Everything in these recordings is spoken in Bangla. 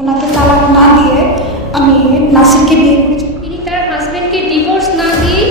ওনাকে তালাক না দিয়ে আমি নাসিরকে বিয়ে করেছি। তিনি তার হাজবেন্ডকে ডিভোর্স না দিয়ে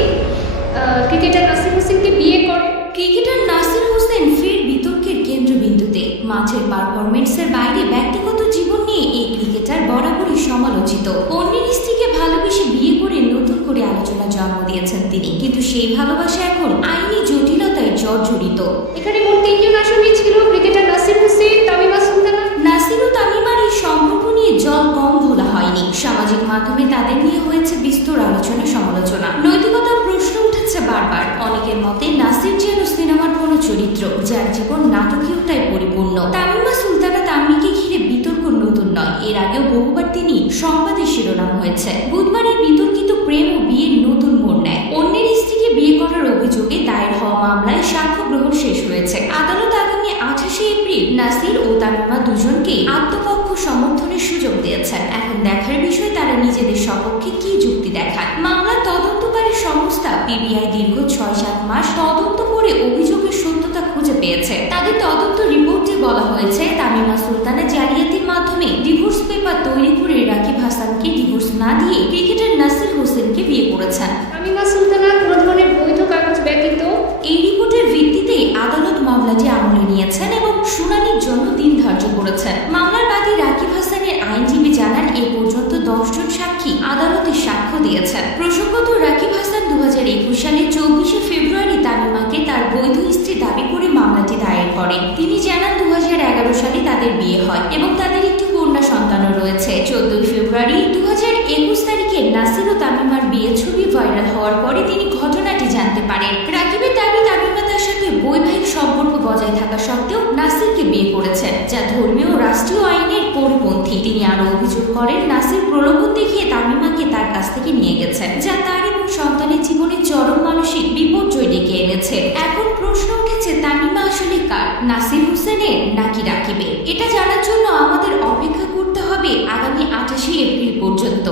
ক্রিকেটার নাসির হোসেনকে বিয়ে করেন। ক্রিকেটার নাসির হোসেন ফের বিতর্কের কেন্দ্রবিন্দুতে। মাঠের পারফরমেন্সের বাইরে ব্যক্তিগত জীবন নিয়ে এই ক্রিকেটার বরাবরই সমালোচিত। অন্যের স্ত্রীকে ভালোবেসে বিয়ে করে নতুন করে আলোচনা জন্ম দিয়েছেন তিনি, কিন্তু সেই ভালোবাসা এখন আইনি জটিলতায় জর্জরিত। এখানে মোট 3 জন আসামি ছিল, ক্রিকেটার নাসির হোসেন, তামিমা সুলতানা। নাসির ও তামিমার এই সম্পর্ক নিয়ে জল কম ঘোলা হয়নি। সামাজিক মাধ্যমে তাদের নিয়ে হয়েছে বিস্তর আলোচনা সমালোচনা। নৈতিকতার প্রশ্ন উঠেছে বারবার। অনেকের মতে নাসির যেন সিনেমার কোনো চরিত্র, যার জীবন নাটকীয়তায় পরিপূর্ণ। তামিমা সুলতানা তামিকে ঘিরে বিতর্ক নতুন নয়, এর আগেও বহুবার তিনি সংবাদের শিরোনাম হয়েছে। বুধবার এই বিতর্কিত প্রেম ও বিয়ের নতুন মোড় নেয়। অন্যের স্ত্রীকে বিয়ে করার অভিযোগে দায়ের হওয়া মামলায় সাক্ষ্য গ্রহণ শেষ হয়েছে। আদালত আগামী 28 এপ্রিল নাসির ও তামিমা দুজনকে আত্মপক্ষ সমর্থনের সুযোগ দিয়েছেন। এখন দেখার বিষয় তারা নিজেদের সপক্ষে কি যুক্তি দেখান। মামলার তদন্তকারী সংস্থা পিবিআই দীর্ঘ 6-7 মাস তদন্ত করে অভিযোগের সত্যতা খুঁজে পেয়েছে। তাদের তদন্ত রিপোর্টে বলা হয়েছে, তামিমা সুলতানা জালিয়াতির মাধ্যমে ডিভোর্স পেপার তৈরি করে রাকিব হাসানকে ডিভোর্স না দিয়ে ক্রিকেটার নাসির হোসেনকে বিয়ে করেছেন। তামিমা সুলতানা কোনো ধরনের বৈধ কাগজ ব্যতীত এই রিপোর্টের ভিত্তিতেই আদালত মামলাটি আমলে নিয়েছেন এবং শুনানির জন্য দিন ধার্য করেছেন। মামলার বাদী রাকিব হাসানের আইনজীবী জানান, এ পর্যন্ত 10 জন সাক্ষী আদালতে সাক্ষ্য দিয়েছেন। প্রসঙ্গত, রাকিব হাসান 2021 সালের 24 ফেব্রুয়ারি তামিমাকে তার বৈধ স্ত্রী দাবি করে মামলাটি দায়ের করেন। তিনি জানান, 2011 সালে তাদের বিয়ে হয় এবং তাদের একটি কন্যা সন্তানও রয়েছে। 14 ফেব্রুয়ারি 2021 তারিখে নাসির ও তামিমার বিয়ে ছবি ভাইরাল হওয়ার পরে তিনি ঘটনাটি জানতে পারেন। রাকিবের দাবি, তামিমা তার সাথে বৈবাহিক সম্পর্ক বজায় থাকা সত্ত্বেও নাসিরকে বিয়ে করেছেন, যা ধর্মীয় ও রাষ্ট্রীয় আইনের পরিপন্থী। তিনি আরো অভিযোগ করেন, নাসির প্রলোভন দেখিয়ে তামিমাকে তার কাছ থেকে নিয়ে গেছেন, যা তার এবং সন্তানের জীবনে চরম মানসিক বিপর্যয় ডেকে এনেছে। এখন প্রশ্ন উঠেছে, তামিমা আসলে কার, নাসির হোসেনের নাকি রাকিবের? এটা জানার জন্য আমাদের অপেক্ষা করতে হবে আগামী 28 এপ্রিল পর্যন্ত।